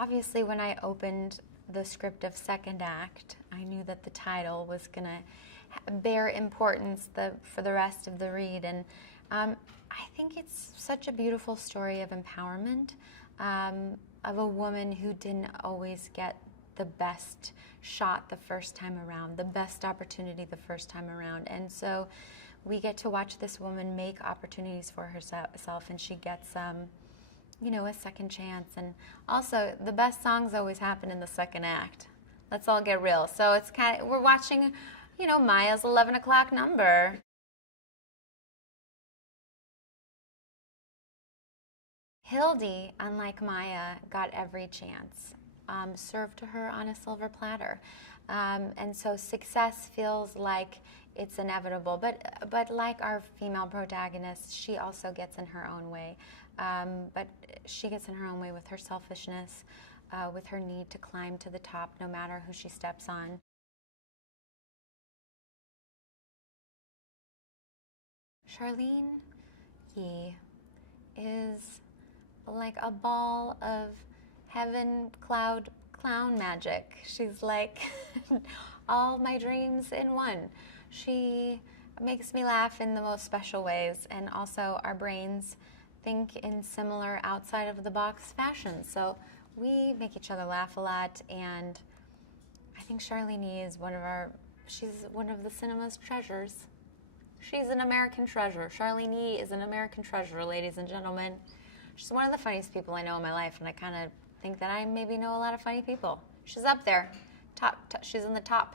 obviously when I opened the script of second act, I knew that the title was going to bear importance for the rest of the read. And I think it's such a beautiful story of empowerment, of a woman who didn't always get the best shot the first time around, the best opportunity the first time around. And so we get to watch this woman make opportunities for herself, and she gets you know, a second chance. And also, the best songs always happen in the second act. Let's all get real. So it's kind of, we're watching, you know, Maya's 11 o'clock number. Hildy, unlike Maya, got every chance served to her on a silver platter. And so success feels like it's inevitable. But like our female protagonist, she also gets in her own way. But she gets in her own way with her selfishness, with her need to climb to the top no matter who she steps on. Charlene Yee is like a ball of heaven clown magic. She's like all my dreams in one. She makes me laugh in the most special ways, and also our brains think in similar outside of the box fashion. So we make each other laugh a lot, and I think Charlene Yee is she's one of the cinema's treasures. She's an American treasure. Charlene Yee is an American treasure, ladies and gentlemen. She's one of the funniest people I know in my life, and I kind of think that I maybe know a lot of funny people. She's up there. She's in the top.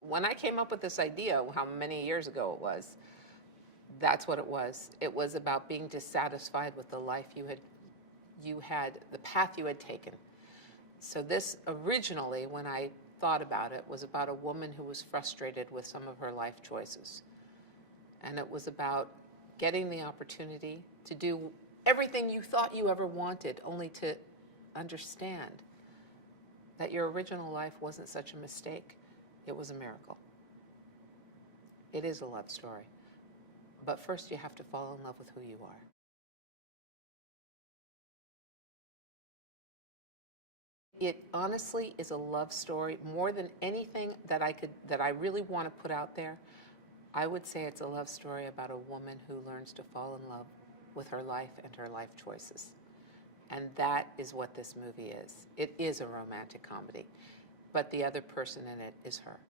When I came up with this idea, how many years ago it was, that's what it was. It was about being dissatisfied with the life you had, the path you had taken. So this originally, when I thought about it, was about a woman who was frustrated with some of her life choices. And it was about getting the opportunity to do everything you thought you ever wanted, only to understand that your original life wasn't such a mistake. It was a miracle. It is a love story. But first you have to fall in love with who you are. It honestly is a love story more than anything that I really want to put out there. I would say it's a love story about a woman who learns to fall in love with her life and her life choices. And that is what this movie is. It is a romantic comedy, but the other person in it is her.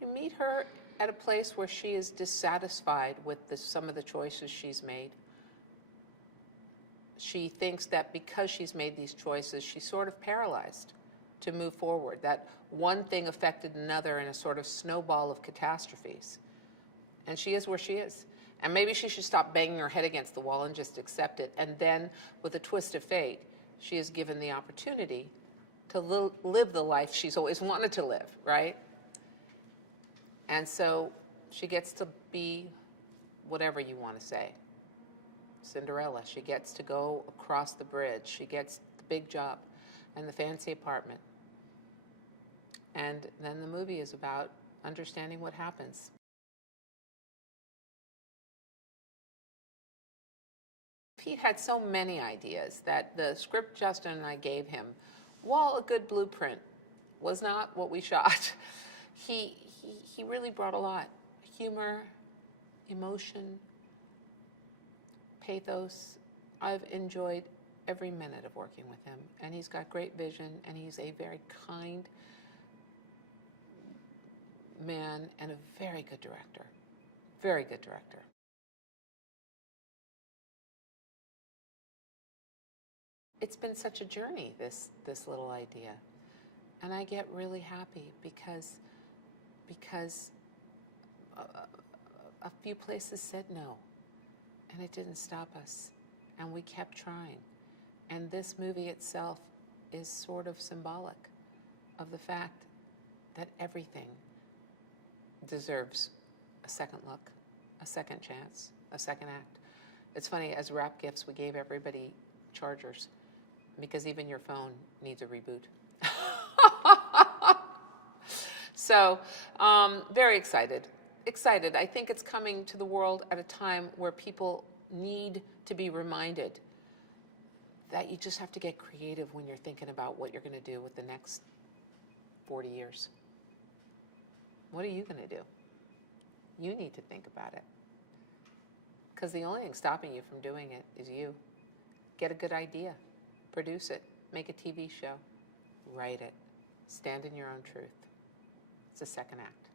You meet her at a place where she is dissatisfied with some of the choices she's made. She thinks that because she's made these choices, she's sort of paralyzed to move forward. That one thing affected another in a sort of snowball of catastrophes. And she is where she is. And maybe she should stop banging her head against the wall and just accept it. And then, with a twist of fate, she is given the opportunity to live the life she's always wanted to live, right? And so she gets to be whatever you want to say. Cinderella. She gets to go across the bridge. She gets the big job and the fancy apartment. And then the movie is about understanding what happens. Pete had so many ideas that the script Justin and I gave him, while a good blueprint, was not what we shot. He really brought a lot. Humor, emotion, pathos. I've enjoyed every minute of working with him, and he's got great vision, and he's a very kind man and a very good director. Very good director. It's been such a journey, this little idea. And I get really happy because a few places said no, and it didn't stop us, and we kept trying. And this movie itself is sort of symbolic of the fact that everything deserves a second look, a second chance, a second act. It's funny, as wrap gifts, we gave everybody chargers, because even your phone needs a reboot. So, very excited. Excited. I think it's coming to the world at a time where people need to be reminded that you just have to get creative when you're thinking about what you're going to do with the next 40 years. What are you going to do? You need to think about it. Because the only thing stopping you from doing it is you. Get a good idea. Produce it. Make a TV show. Write it. Stand in your own truth. It's the second act.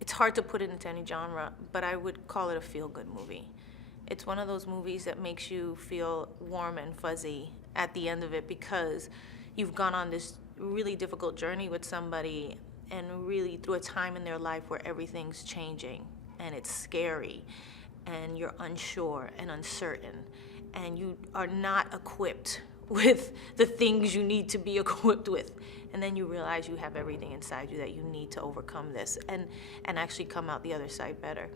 It's hard to put it into any genre, but I would call it a feel-good movie. It's one of those movies that makes you feel warm and fuzzy at the end of it because you've gone on this really difficult journey with somebody and really through a time in their life where everything's changing and it's scary and you're unsure and uncertain and you are not equipped with the things you need to be equipped with. And then you realize you have everything inside you that you need to overcome this and actually come out the other side better.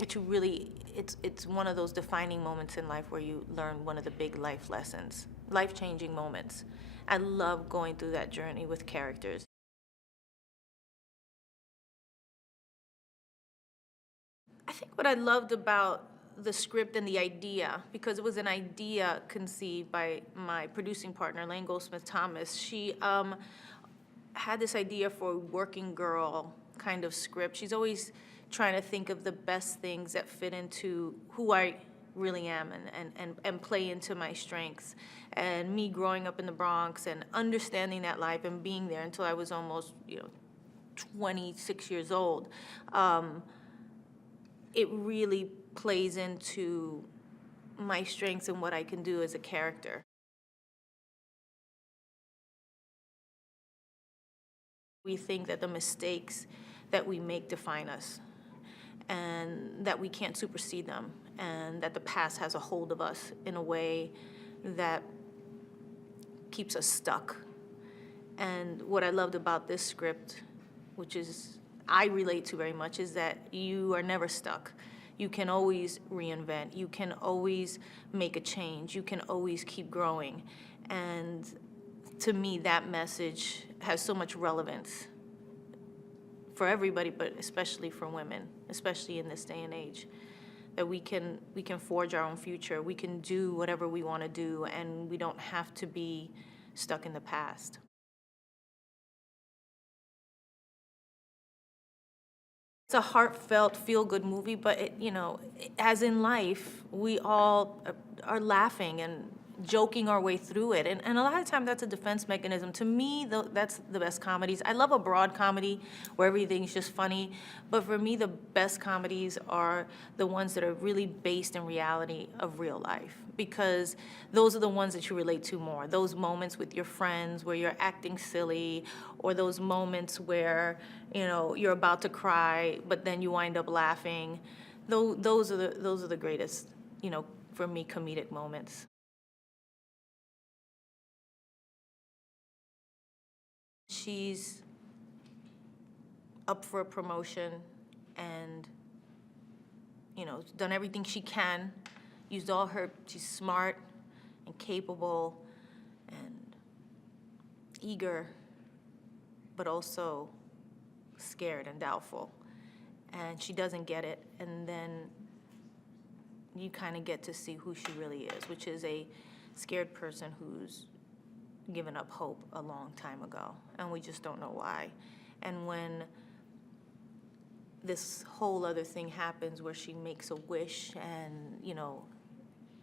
It's one of those defining moments in life where you learn one of the big life lessons, life-changing moments. I love going through that journey with characters. I think what I loved about the script and the idea, because it was an idea conceived by my producing partner, Elaine Goldsmith-Thomas. She had this idea for a working girl kind of script. She's always trying to think of the best things that fit into who I really am and play into my strengths. And me growing up in the Bronx and understanding that life and being there until I was almost 26 years old, it really plays into my strengths and what I can do as a character. We think that the mistakes that we make define us and that we can't supersede them and that the past has a hold of us in a way that keeps us stuck. And what I loved about this script, which is I relate to very much, is that you are never stuck. You can always reinvent. You can always make a change. You can always keep growing. And to me, that message has so much relevance for everybody, but especially for women, especially in this day and age, that we can forge our own future. We can do whatever we want to do, and we don't have to be stuck in the past. It's a heartfelt, feel-good movie, but as in life, we all are laughing and joking our way through it. And a lot of times that's a defense mechanism. To me, that's the best comedies. I love a broad comedy where everything's just funny, but for me, the best comedies are the ones that are really based in reality of real life, because those are the ones that you relate to more. Those moments with your friends where you're acting silly, or those moments where, you're about to cry, but then you wind up laughing. Those are the greatest, for me, comedic moments. She's up for a promotion and, done everything she can, she's smart and capable and eager, but also scared and doubtful. And she doesn't get it, and then you kind of get to see who she really is, which is a scared person who's given up hope a long time ago, and we just don't know why. And when this whole other thing happens where she makes a wish and,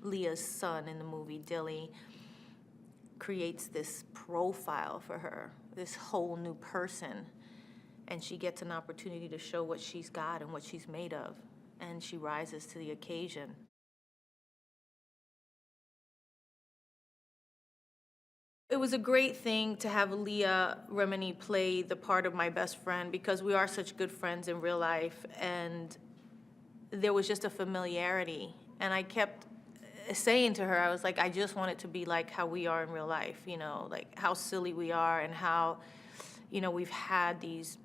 Leah's son in the movie, Dilly, creates this profile for her, this whole new person, and she gets an opportunity to show what she's got and what she's made of, and she rises to the occasion. It was a great thing to have Leah Remini play the part of my best friend, because we are such good friends in real life, and there was just a familiarity. And I kept saying to her, I was like, I just want it to be like how we are in real life, like how silly we are and how, we've had these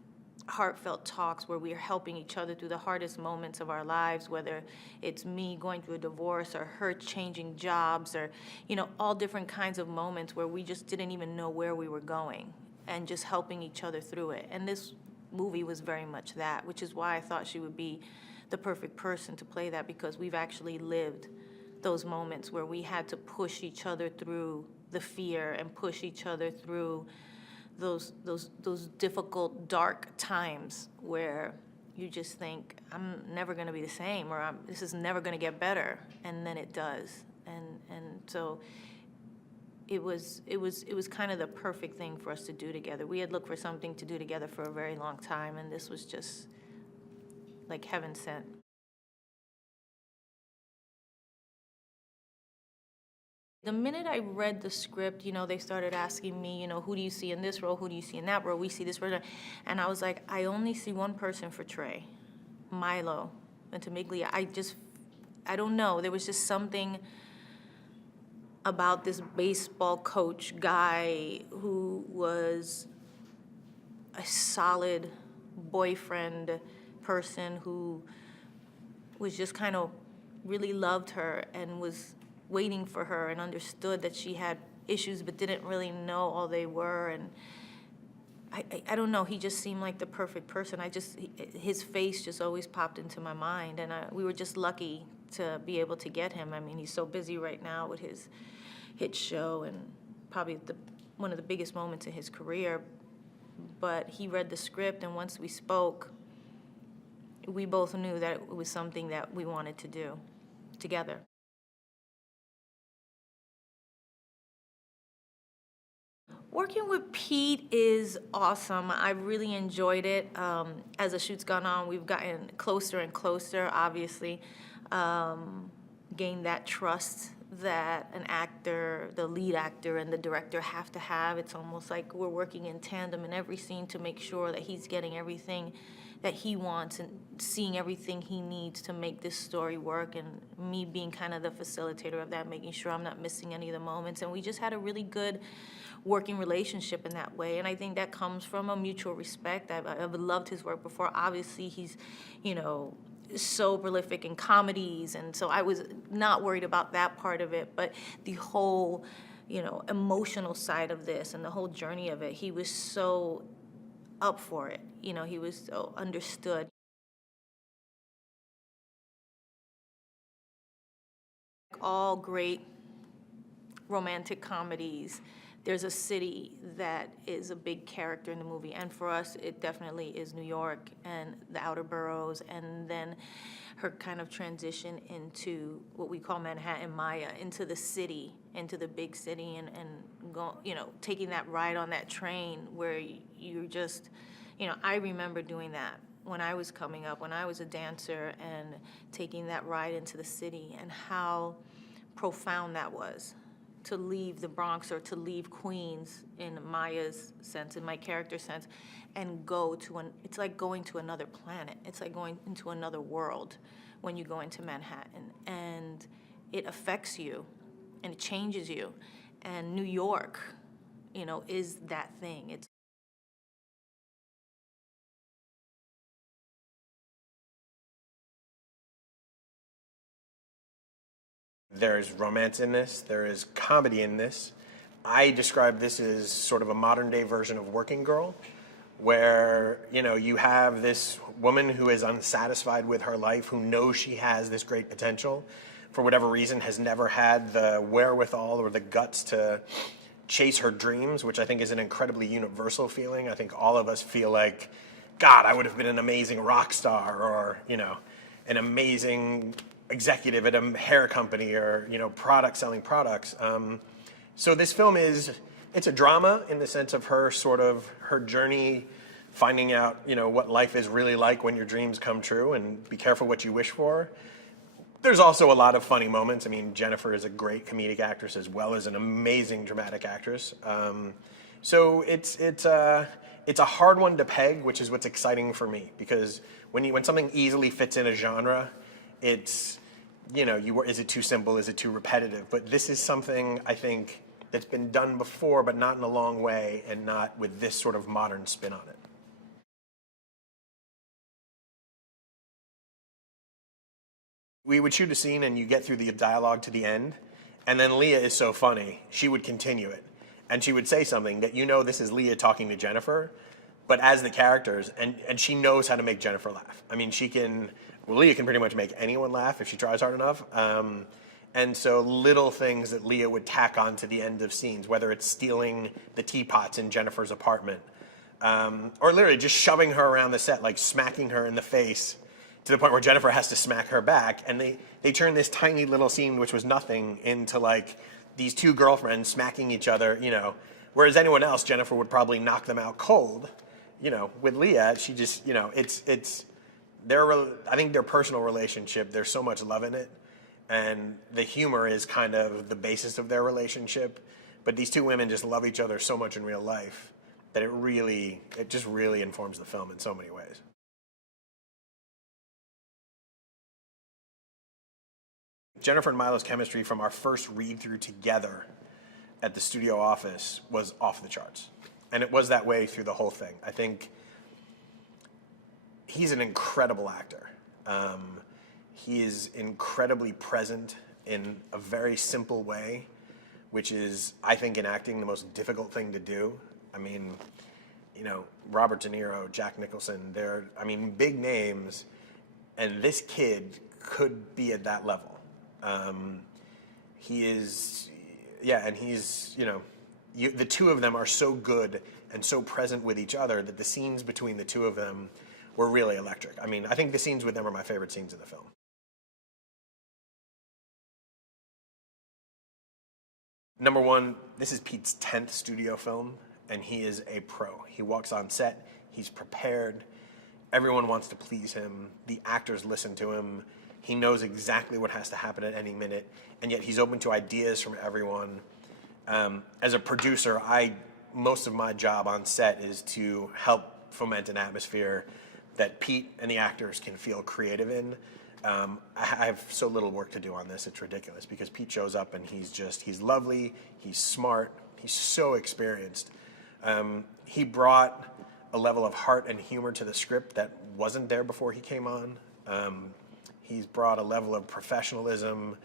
heartfelt talks where we are helping each other through the hardest moments of our lives, whether it's me going through a divorce or her changing jobs or, all different kinds of moments where we just didn't even know where we were going and just helping each other through it. And this movie was very much that, which is why I thought she would be the perfect person to play that, because we've actually lived those moments where we had to push each other through the fear and push each other through those difficult, dark times where you just think, I'm never going to be the same, or this is never going to get better, and then it does. And so it was kind of the perfect thing for us to do together. We had looked for something to do together for a very long time, and this was just like heaven sent. The minute I read the script, they started asking me, who do you see in this role? Who do you see in that role? We see this person. And I was like, I only see one person for Trey, Milo, Ventimiglia. I don't know. There was just something about this baseball coach guy who was a solid boyfriend person who was just kind of really loved her and was waiting for her and understood that she had issues but didn't really know all they were. And I don't know, he just seemed like the perfect person. His face just always popped into my mind, and we were just lucky to be able to get him. I mean, he's so busy right now with his hit show and probably one of the biggest moments in his career. But he read the script, and once we spoke, we both knew that it was something that we wanted to do together. Working with Pete is awesome. I really enjoyed it. As the shoot's gone on, we've gotten closer and closer, obviously. Gained that trust that an actor, the lead actor and the director have to have. It's almost like we're working in tandem in every scene to make sure that he's getting everything that he wants and seeing everything he needs to make this story work, and me being kind of the facilitator of that, making sure I'm not missing any of the moments. And we just had a really good working relationship in that way, and I think that comes from a mutual respect. I've loved his work before. Obviously, he's, so prolific in comedies, and so I was not worried about that part of it, but the whole, emotional side of this and the whole journey of it, he was so up for it. He was so understood. All great romantic comedies, there's a city that is a big character in the movie, and for us, it definitely is New York and the outer boroughs, and then her kind of transition into what we call Manhattan Maya, into the city, into the big city, and go, taking that ride on that train where you're just, I remember doing that when I was coming up, when I was a dancer, and taking that ride into the city, and how profound that was. To leave the Bronx or to leave Queens in Maya's sense, in my character's sense, and go to it's like going to another planet. It's like going into another world when you go into Manhattan. And it affects you and it changes you. And New York, is that thing. There's romance in this, there is comedy in this. I describe this as sort of a modern day version of Working Girl, where, you have this woman who is unsatisfied with her life, who knows she has this great potential, for whatever reason has never had the wherewithal or the guts to chase her dreams, which I think is an incredibly universal feeling. I think all of us feel like, God, I would have been an amazing rock star, or, an amazing executive at a hair company, or selling products. So this film it's a drama in the sense of her journey, finding out what life is really like when your dreams come true, and be careful what you wish for. There's also a lot of funny moments. I mean, Jennifer is a great comedic actress as well as an amazing dramatic actress. So it's a hard one to peg, which is what's exciting for me, because when something easily fits in a genre, it's, is it too simple? Is it too repetitive? But this is something, I think, that's been done before, but not in a long way, and not with this sort of modern spin on it. We would shoot a scene and you get through the dialogue to the end, and then Leah is so funny, she would continue it. And she would say something that this is Leah talking to Jennifer, but as the characters, and she knows how to make Jennifer laugh. I mean, Leah can pretty much make anyone laugh if she tries hard enough. And so little things that Leah would tack on to the end of scenes, whether it's stealing the teapots in Jennifer's apartment, or literally just shoving her around the set, like smacking her in the face to the point where Jennifer has to smack her back. And they turn this tiny little scene, which was nothing, into like these two girlfriends smacking each other, whereas anyone else, Jennifer would probably knock them out cold. With Leah, she just, I think their personal relationship, there's so much love in it. And the humor is kind of the basis of their relationship. But these two women just love each other so much in real life that it just really informs the film in so many ways. Jennifer and Milo's chemistry from our first read-through together at the studio office was off the charts. And it was that way through the whole thing. I think he's an incredible actor. He is incredibly present in a very simple way, which is, I think, in acting, the most difficult thing to do. I mean, Robert De Niro, Jack Nicholson, they're big names, and this kid could be at that level. He is, and he's, the two of them are so good and so present with each other that the scenes between the two of them were really electric. I mean, I think the scenes with them are my favorite scenes in the film. Number one, this is Pete's 10th studio film, and he is a pro. He walks on set, he's prepared, everyone wants to please him, the actors listen to him, he knows exactly what has to happen at any minute, and yet he's open to ideas from everyone. As a producer, most of my job on set is to help foment an atmosphere that Pete and the actors can feel creative in. I have so little work to do on this, it's ridiculous, because Pete shows up and he's lovely, he's smart, he's so experienced. He brought a level of heart and humor to the script that wasn't there before he came on. He's brought a level of professionalism.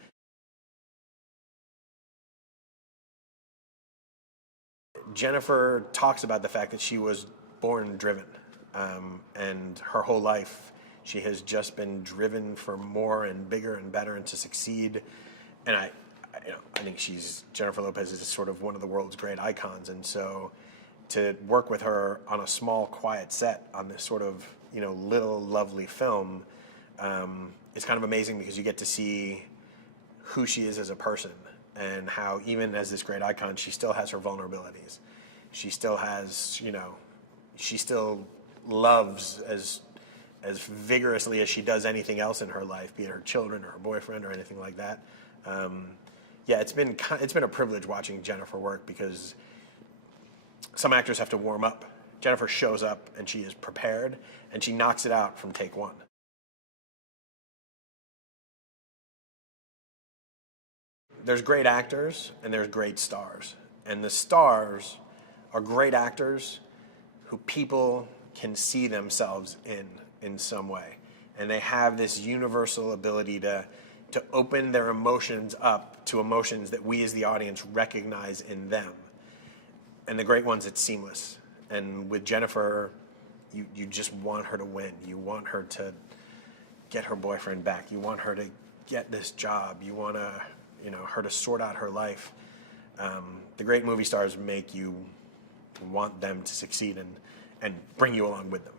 Jennifer talks about the fact that she was born driven, and her whole life she has just been driven for more and bigger and better and to succeed. And I think Jennifer Lopez is sort of one of the world's great icons. And so to work with her on a small, quiet set on this sort of, little lovely film, it's kind of amazing because you get to see who she is as a person and how even as this great icon, she still has her vulnerabilities. She still has, she still loves as vigorously as she does anything else in her life, be it her children or her boyfriend or anything like that. It's been a privilege watching Jennifer work because some actors have to warm up. Jennifer shows up and she is prepared and she knocks it out from take one. There's great actors and there's great stars. And the stars are great actors who people can see themselves in some way. And they have this universal ability to open their emotions up to emotions that we as the audience recognize in them. And the great ones, it's seamless. And with Jennifer, you just want her to win. You want her to get her boyfriend back. You want her to get this job. You want her to sort out her life. The great movie stars make you want them to succeed and bring you along with them.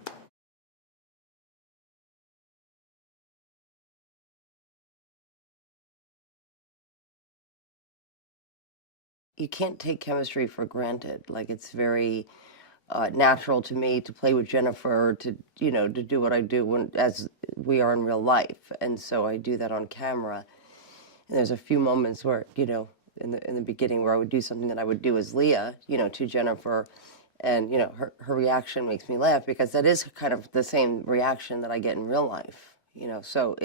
You can't take chemistry for granted. Like, it's very natural to me to play with Jennifer, to do what I do as we are in real life. And so I do that on camera. And there's a few moments where, in the beginning where I would do something that I would do as Leah, to Jennifer. And, her reaction makes me laugh because that is kind of the same reaction that I get in real life, So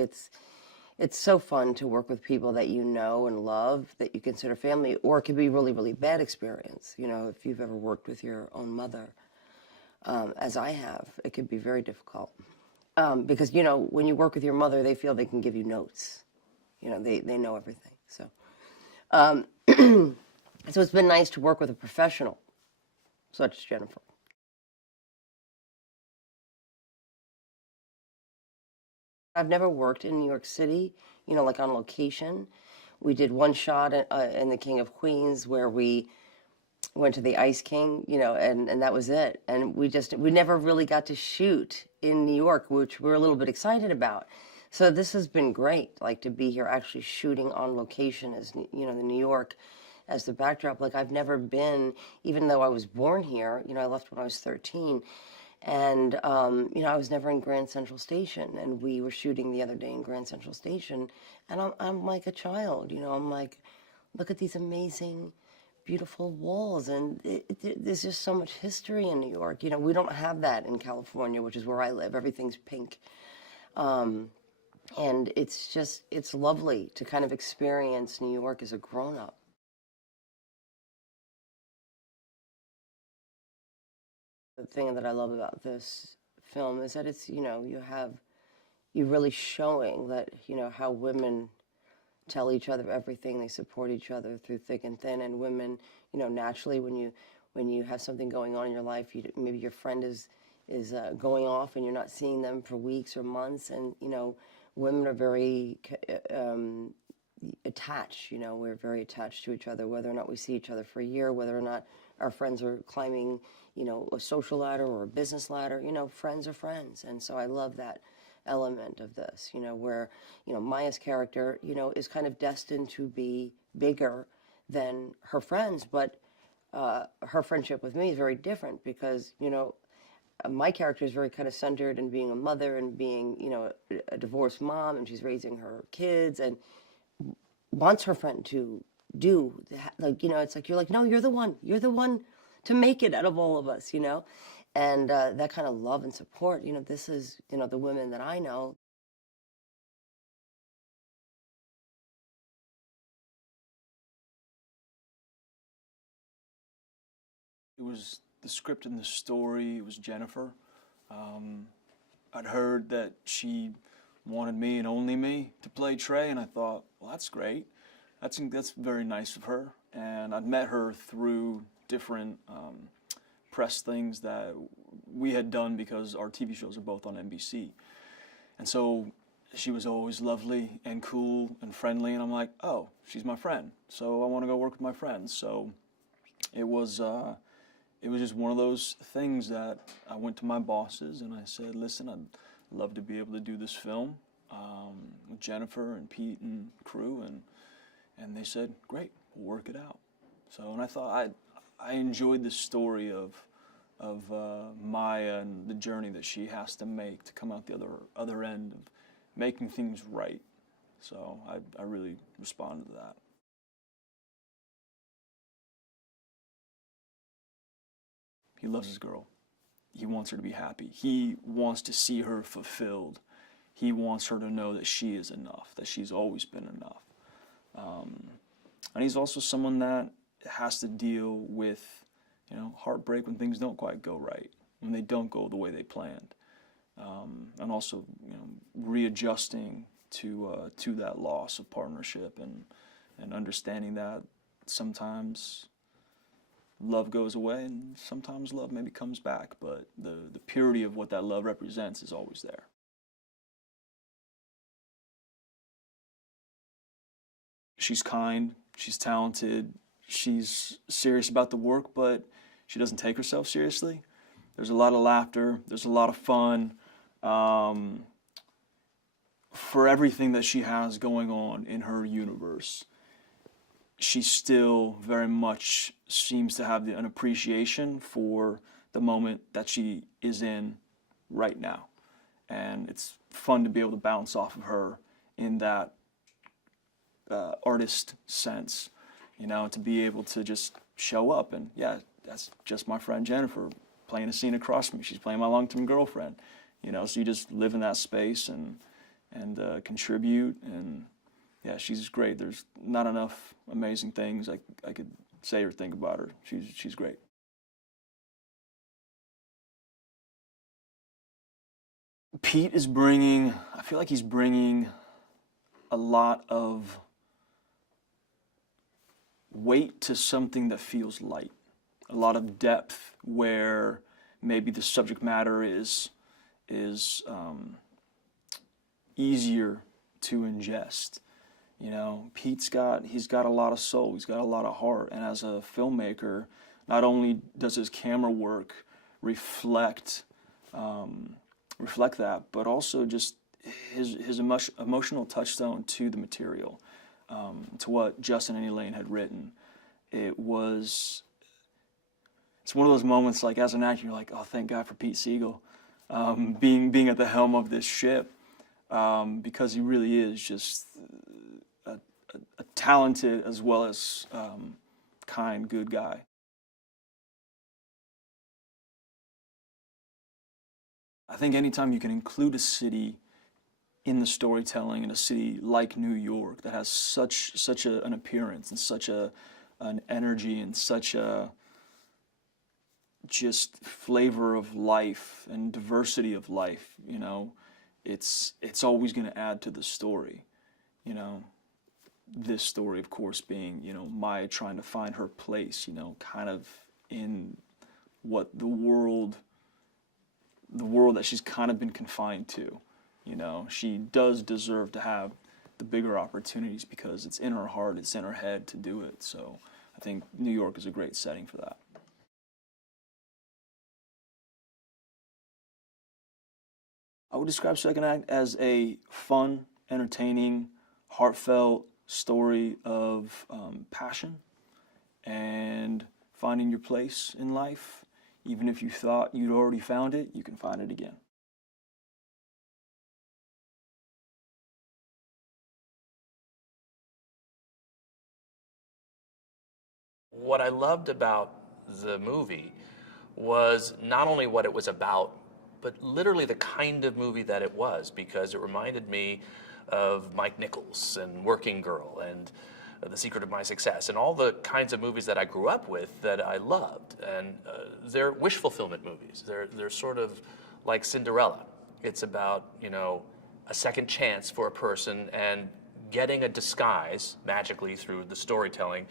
it's so fun to work with people that you know and love, that you consider family, or it could be really, really bad experience. If you've ever worked with your own mother, as I have, it could be very difficult. Because, when you work with your mother, they feel they can give you notes. You know, they know everything. So, so it's been nice to work with a professional such as Jennifer. I've never worked in New York City, you know, like on location. We did one shot in The King of Queens where we went to the Ice King, you know, and that was it. And we never really got to shoot in New York, which we're a little bit excited about. So this has been great, like to be here actually shooting on location as, you know, the New York as the backdrop. Like I've never been, even though I was born here, you know, I left when I was 13. And, you know, I was never in Grand Central Station, and we were shooting the other day in Grand Central Station, and I'm like a child, you know, I'm like, look at these amazing, beautiful walls, and there's just so much history in New York. You know, we don't have that in California, which is where I live. Everything's pink. And it's lovely to kind of experience New York as a grown-up. The thing that I love about this film is that it's, you know, you're really showing that, you know, how women tell each other everything, they support each other through thick and thin, and women, you know, naturally when you have something going on in your life, maybe your friend is going off and you're not seeing them for weeks or months, and, you know, women are very attached, you know, we're very attached to each other, whether or not we see each other for a year, whether or not our friends are climbing, you know, a social ladder or a business ladder, you know, friends are friends. And so I love that element of this, you know, where, you know, Maya's character, you know, is kind of destined to be bigger than her friends, but her friendship with me is very different because, you know, my character is very kind of centered in being a mother and being, you know, a divorced mom, and she's raising her kids and wants her friend to do, like, you know, it's like, you're like, no, you're the one to make it out of all of us, you know? And that kind of love and support, you know, this is, you know, the women that I know. It was the script and the story, it was Jennifer. I'd heard that she wanted me and only me to play Trey, and I thought, well, that's great. That's very nice of her. And I'd met her through different press things that we had done because our TV shows are both on NBC. And so she was always lovely and cool and friendly, and I'm like, oh, she's my friend, so I want to go work with my friends. So it was just one of those things that I went to my bosses and I said, listen, I'd love to be able to do this film with Jennifer and Pete and crew, and they said, great, we'll work it out. So, and I thought I enjoyed the story of Maya and the journey that she has to make to come out the other end of making things right. So I really responded to that. He loves his girl. He wants her to be happy. He wants to see her fulfilled. He wants her to know that she is enough, that she's always been enough. And he's also someone that has to deal with, you know, heartbreak when things don't quite go right, when they don't go the way they planned. And also, you know, readjusting to that loss of partnership and understanding that sometimes love goes away and sometimes love maybe comes back, but the purity of what that love represents is always there. She's kind, she's talented, she's serious about the work, but she doesn't take herself seriously. There's a lot of laughter, there's a lot of fun. For everything that she has going on in her universe, she still very much seems to have an appreciation for the moment that she is in right now. And it's fun to be able to bounce off of her in that artist sense, you know, to be able to just show up and, yeah, that's just my friend Jennifer playing a scene across from me. She's playing my long-term girlfriend, you know, so you just live in that space and contribute, and yeah, she's great. There's not enough amazing things I could say or think about her. She's great. Pete is bringing, I feel like he's bringing a lot of weight to something that feels light, a lot of depth where maybe the subject matter is easier to ingest. You know, he's got a lot of soul, he's got a lot of heart, and as a filmmaker, not only does his camera work reflect that, but also just his emotional touchstone to the material, to what Justin and Elaine had written. It's one of those moments, like, as an actor, you're like, oh, thank God for Pete Segal, being at the helm of this ship, because he really is just a talented as well as kind, good guy. I think anytime you can include a city in the storytelling, in a city like New York that has such an appearance and such an energy and such a just flavor of life and diversity of life, you know, it's always going to add to the story, you know. This story, of course, being, you know, Maya trying to find her place, you know, kind of in what the world that she's kind of been confined to. You know, she does deserve to have the bigger opportunities because it's in her heart, it's in her head to do it. So I think New York is a great setting for that. I would describe Second Act as a fun, entertaining, heartfelt story of passion and finding your place in life. Even if you thought you'd already found it, you can find it again. What I loved about the movie was not only what it was about, but literally the kind of movie that it was, because it reminded me of Mike Nichols and Working Girl and The Secret of My Success and all the kinds of movies that I grew up with that I loved. And they're wish fulfillment movies. They're sort of like Cinderella. It's about, you know, a second chance for a person and getting a disguise magically through the storytelling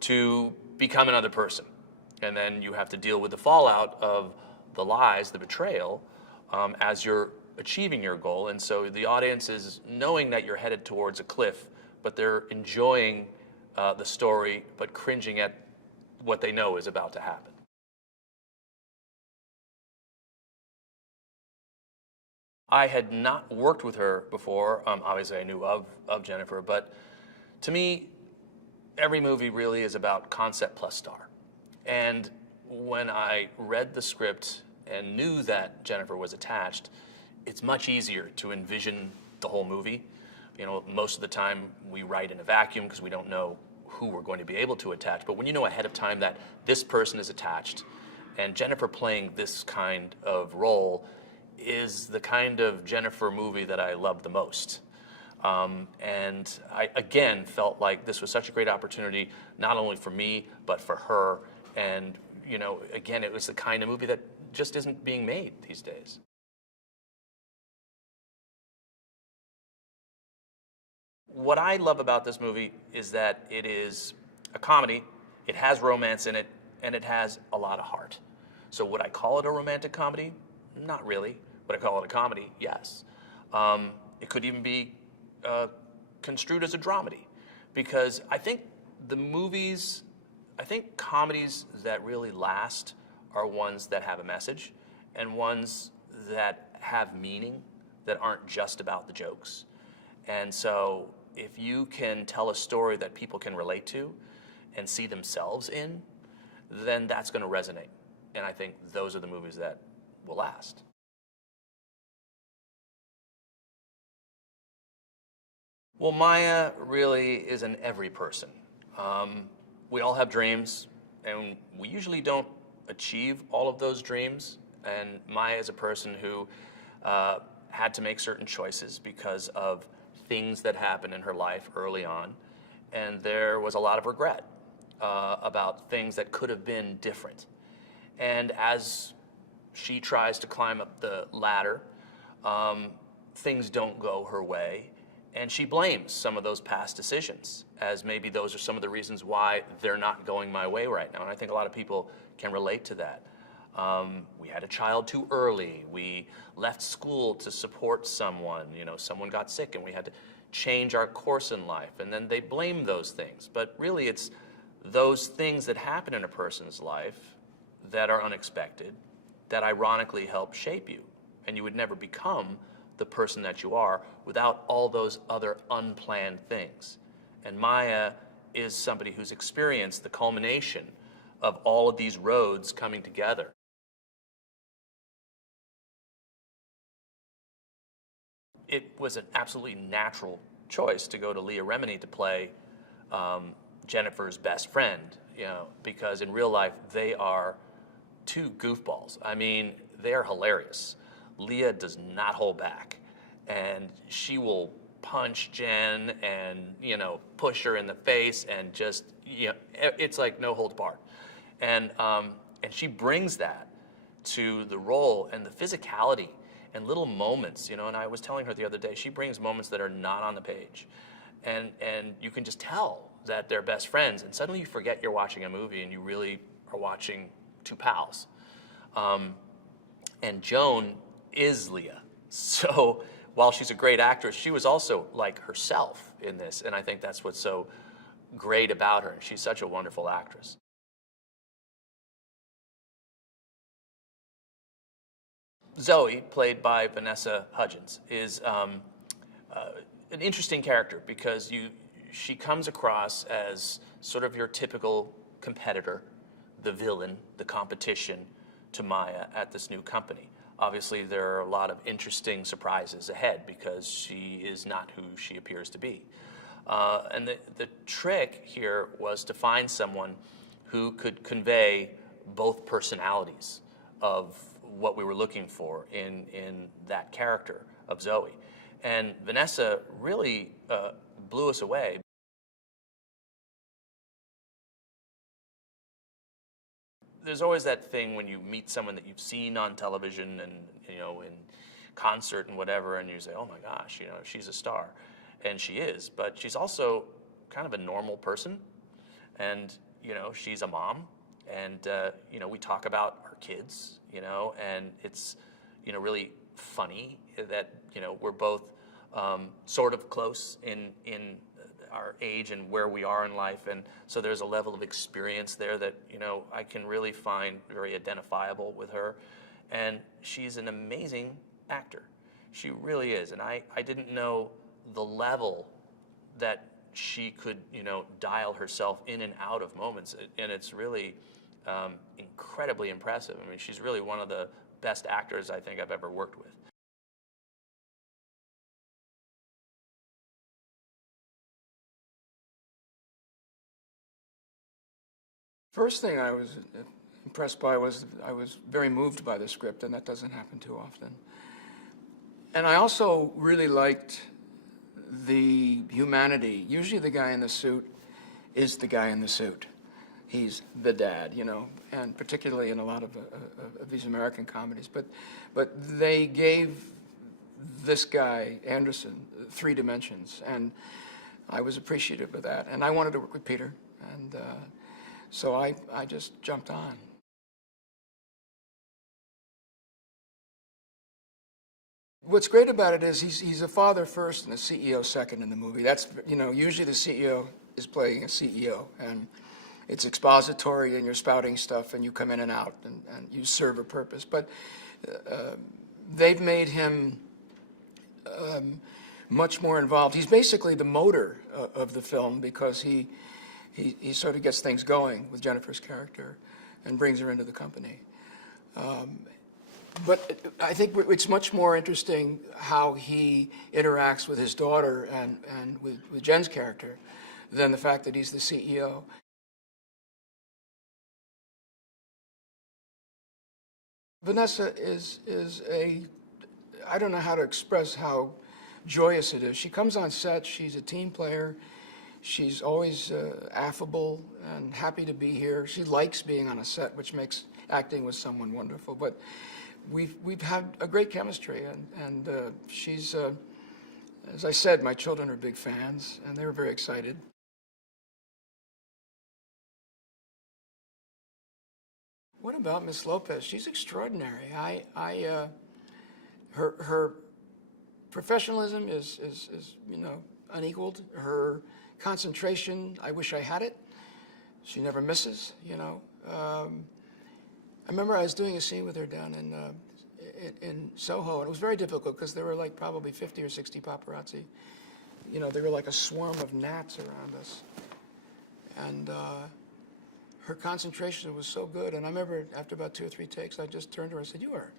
to become another person. And then you have to deal with the fallout of the lies, the betrayal, as you're achieving your goal. And so the audience is knowing that you're headed towards a cliff, but they're enjoying the story, but cringing at what they know is about to happen. I had not worked with her before. Obviously, I knew of Jennifer, but to me, every movie really is about concept plus star. And when I read the script and knew that Jennifer was attached, it's much easier to envision the whole movie. You know, most of the time we write in a vacuum because we don't know who we're going to be able to attach. But when you know ahead of time that this person is attached, and Jennifer playing this kind of role is the kind of Jennifer movie that I love the most. And I, again, felt like this was such a great opportunity, not only for me, but for her. And, you know, again, it was the kind of movie that just isn't being made these days. What I love about this movie is that it is a comedy, it has romance in it, and it has a lot of heart. So would I call it a romantic comedy? Not really. Would I call it a comedy? Yes. It could even be construed as a dramedy, because I think comedies that really last are ones that have a message and ones that have meaning, that aren't just about the jokes. And so if you can tell a story that people can relate to and see themselves in, then that's going to resonate. And I think those are the movies that will last. Well, Maya really is an every person. We all have dreams, and we usually don't achieve all of those dreams. And Maya is a person who had to make certain choices because of things that happened in her life early on. And there was a lot of regret about things that could have been different. And as she tries to climb up the ladder, things don't go her way. And she blames some of those past decisions as maybe those are some of the reasons why they're not going my way right now. And I think a lot of people can relate to that. We had a child too early. We left school to support someone. You know, someone got sick and we had to change our course in life. And then they blame those things. But really it's those things that happen in a person's life that are unexpected that ironically help shape you. And you would never become the person that you are without all those other unplanned things. And Maya is somebody who's experienced the culmination of all of these roads coming together. It was an absolutely natural choice to go to Leah Remini to play Jennifer's best friend, you know, because in real life they are two goofballs. I mean, they are hilarious. Leah does not hold back, and she will punch Jen and, you know, push her in the face and just, you know, it's like no holds barred. And she brings that to the role and the physicality and little moments, you know, and I was telling her the other day, she brings moments that are not on the page. And you can just tell that they're best friends, and suddenly you forget you're watching a movie and you really are watching two pals. And Joan is Leah. So while she's a great actress, she was also like herself in this, and I think that's what's so great about her. She's such a wonderful actress. Zoe, played by Vanessa Hudgens, is an interesting character because she comes across as sort of your typical competitor, the villain, the competition to Maya at this new company. Obviously, there are a lot of interesting surprises ahead because she is not who she appears to be. And the trick here was to find someone who could convey both personalities of what we were looking for in that character of Zoe. And Vanessa really blew us away. There's always that thing when you meet someone that you've seen on television and, you know, in concert and whatever, and you say, oh my gosh, you know, she's a star. And she is, but she's also kind of a normal person. And, you know, she's a mom. And, you know, we talk about our kids, you know, and it's, you know, really funny that, you know, we're both sort of close in our age and where we are in life. And so there's a level of experience there that, you know, I can really find very identifiable with her. And she's an amazing actor. She really is. And I didn't know the level that she could, you know, dial herself in and out of moments. And it's really incredibly impressive. I mean, she's really one of the best actors I think I've ever worked with. First thing I was impressed by was I was very moved by the script, and that doesn't happen too often. And I also really liked the humanity. Usually the guy in the suit is the guy in the suit. He's the dad, you know, and particularly in a lot of these American comedies. But they gave this guy, Anderson, 3 dimensions, and I was appreciative of that. And I wanted to work with Peter, and so I just jumped on. What's great about it is he's a father first and a CEO second in the movie. That's, you know, usually the CEO is playing a CEO, and it's expository and you're spouting stuff and you come in and out and you serve a purpose. But they've made him much more involved. He's basically the motor of the film because he sort of gets things going with Jennifer's character and brings her into the company. But I think it's much more interesting how he interacts with his daughter and with Jen's character than the fact that he's the CEO. Vanessa is I don't know how to express how joyous it is. She comes on set, she's a team player, she's always affable and happy to be here. She likes being on a set, which makes acting with someone wonderful. But we've had a great chemistry, and she's As I said, my children are big fans, and they were very excited. What about Miss Lopez? She's extraordinary. Her professionalism is unequaled. Her concentration, I wish I had it. She never misses, I remember I was doing a scene with her down in Soho, and it was very difficult because there were like probably 50 or 60 paparazzi. They were like a swarm of gnats around us. And her concentration was so good. And I remember after about 2 or 3 takes, I just turned to her and said, "You are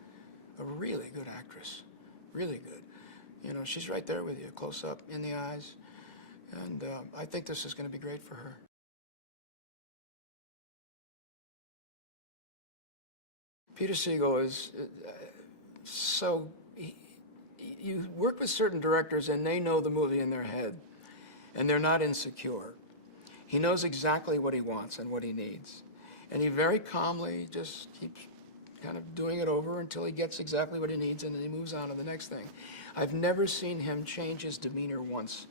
a really good actress, really good. She's right there with you, close up, in the eyes. And I think this is going to be great for her." Peter Segal is you work with certain directors and they know the movie in their head and they're not insecure. He knows exactly what he wants and what he needs. And he very calmly just keeps kind of doing it over until he gets exactly what he needs and then he moves on to the next thing. I've never seen him change his demeanor once.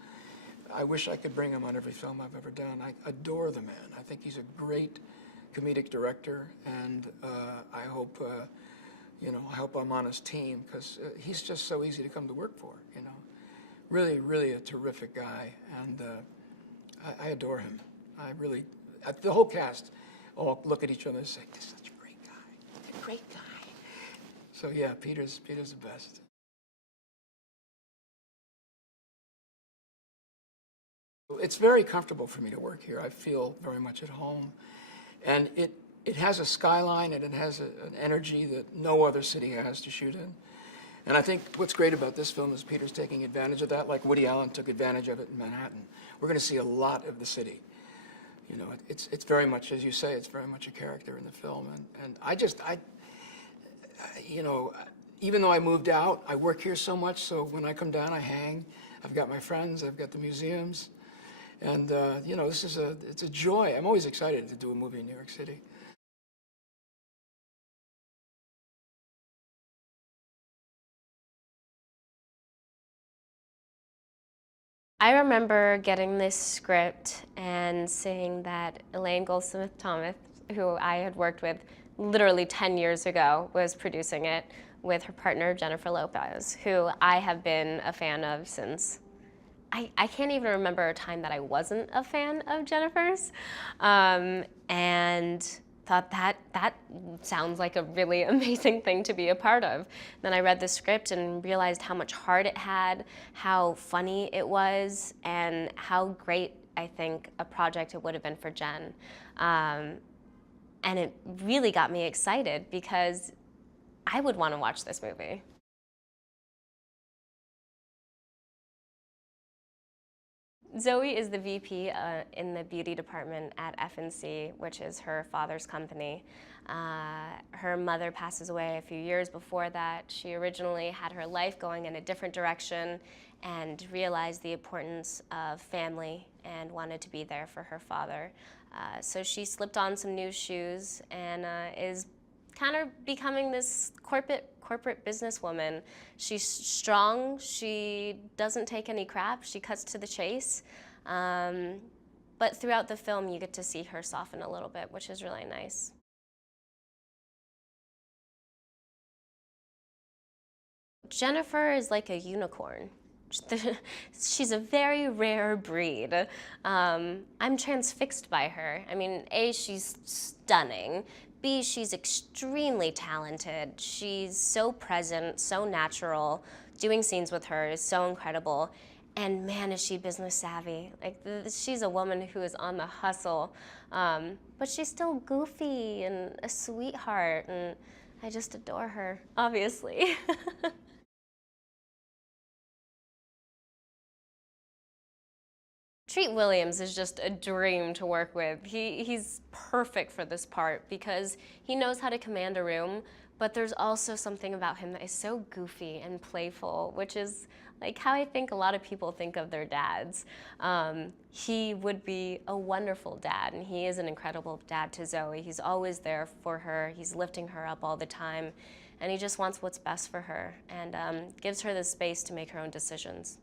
I wish I could bring him on every film I've ever done. I adore the man. I think he's a great comedic director, and I hope I'm on his team because he's just so easy to come to work for. Really, really a terrific guy, and I adore him. The whole cast all look at each other and say, "This is such a great guy, a great guy." So yeah, Peter's the best. It's very comfortable for me to work here. I feel very much at home. And it has a skyline and it has an energy that no other city has to shoot in. And I think what's great about this film is Peter's taking advantage of that, like Woody Allen took advantage of it in Manhattan. We're going to see a lot of the city. It's very much, as you say, it's very much a character in the film. And even though I moved out, I work here so much, so when I come down, I hang. I've got my friends, I've got the museums. And, it's a joy. I'm always excited to do a movie in New York City. I remember getting this script and seeing that Elaine Goldsmith-Thomas, who I had worked with literally 10 years ago, was producing it with her partner, Jennifer Lopez, who I have been a fan of since I can't even remember a time that I wasn't a fan of Jennifer's, and thought that sounds like a really amazing thing to be a part of. Then I read the script and realized how much heart it had, how funny it was, and how great I think a project it would have been for Jen. And it really got me excited because I would want to watch this movie. Zoe is the VP in the beauty department at F&C, which is her father's company. Her mother passes away a few years before that. She originally had her life going in a different direction and realized the importance of family and wanted to be there for her father. So she slipped on some new shoes and is kind of becoming this corporate businesswoman. She's strong, she doesn't take any crap, she cuts to the chase. But throughout the film you get to see her soften a little bit, which is really nice. Jennifer is like a unicorn. She's a very rare breed. I'm transfixed by her. I mean, A, she's stunning. B, she's extremely talented. She's so present, so natural. Doing scenes with her is so incredible. And man, is she business savvy. Like, she's a woman who is on the hustle. But she's still goofy and a sweetheart, and I just adore her, obviously. Treat Williams is just a dream to work with. He's perfect for this part because he knows how to command a room, but there's also something about him that is so goofy and playful, which is like how I think a lot of people think of their dads. He would be a wonderful dad, and he is an incredible dad to Zoe. He's always there for her. He's lifting her up all the time, and he just wants what's best for her and gives her the space to make her own decisions.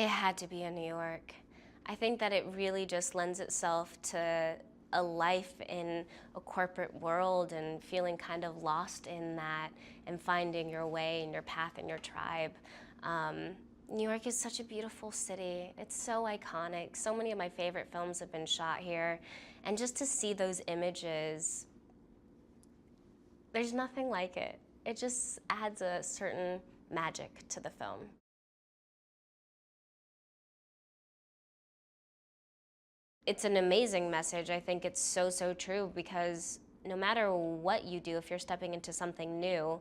It had to be in New York. I think that it really just lends itself to a life in a corporate world and feeling kind of lost in that and finding your way and your path and your tribe. New York is such a beautiful city. It's so iconic. So many of my favorite films have been shot here. And just to see those images, there's nothing like it. It just adds a certain magic to the film. It's an amazing message. I think it's so, so true, because no matter what you do, if you're stepping into something new,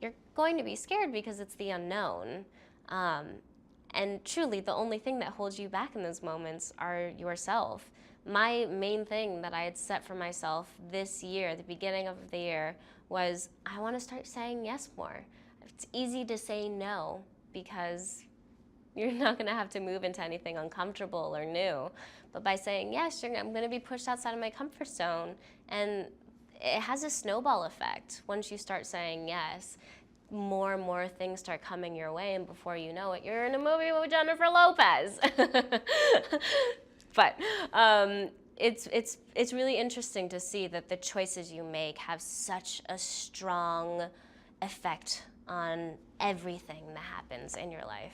you're going to be scared because it's the unknown. And truly, the only thing that holds you back in those moments are yourself. My main thing that I had set for myself this year, the beginning of the year, was I want to start saying yes more. It's easy to say no because you're not going to have to move into anything uncomfortable or new. But by saying yes, I'm going to be pushed outside of my comfort zone. And it has a snowball effect. Once you start saying yes, more and more things start coming your way, and before you know it, you're in a movie with Jennifer Lopez. But it's really interesting to see that the choices you make have such a strong effect on everything that happens in your life.